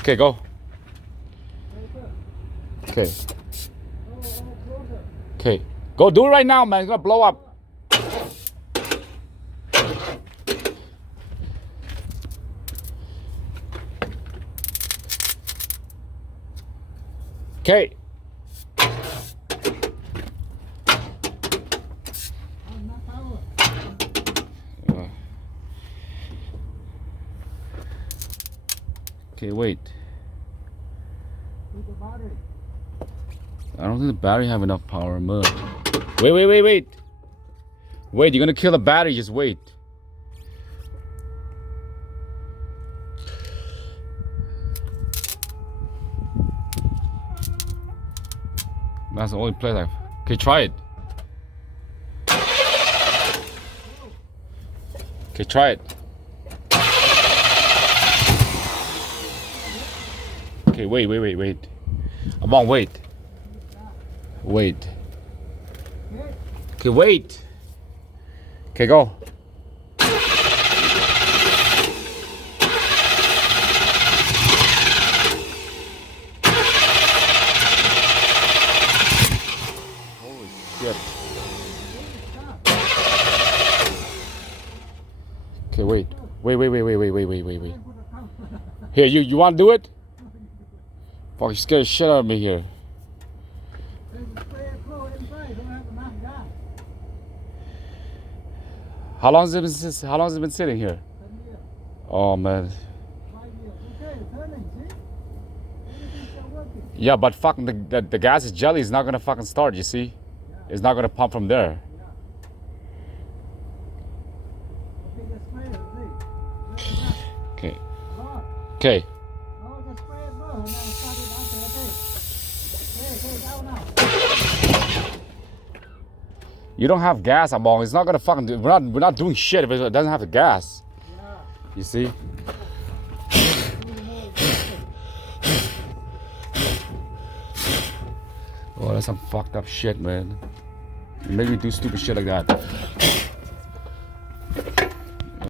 Okay, go. Okay. Okay. Go do it right now, man. It's gonna blow up. Okay. Okay, wait. I don't think the battery have enough power. Wait. Wait, you're gonna kill the battery. Just wait. That's the only place I've. Okay, try it. Okay, try it. Okay, wait. I'm on wait. Wait. Okay, wait. Okay, go. Holy shit. Okay, wait. Wait. Here, you want to do it? Fuck, you scared the shit out of me here. How long has it been sitting here? Oh man. Yeah, but fucking the gas is jelly. It's not gonna fucking start. You see, it's not gonna pump from there. Okay. Okay. You don't have gas, Among. It's not gonna fucking do. We're not doing shit if it doesn't have the gas. You see? Oh, that's some fucked up shit, man. You make me do stupid shit like that.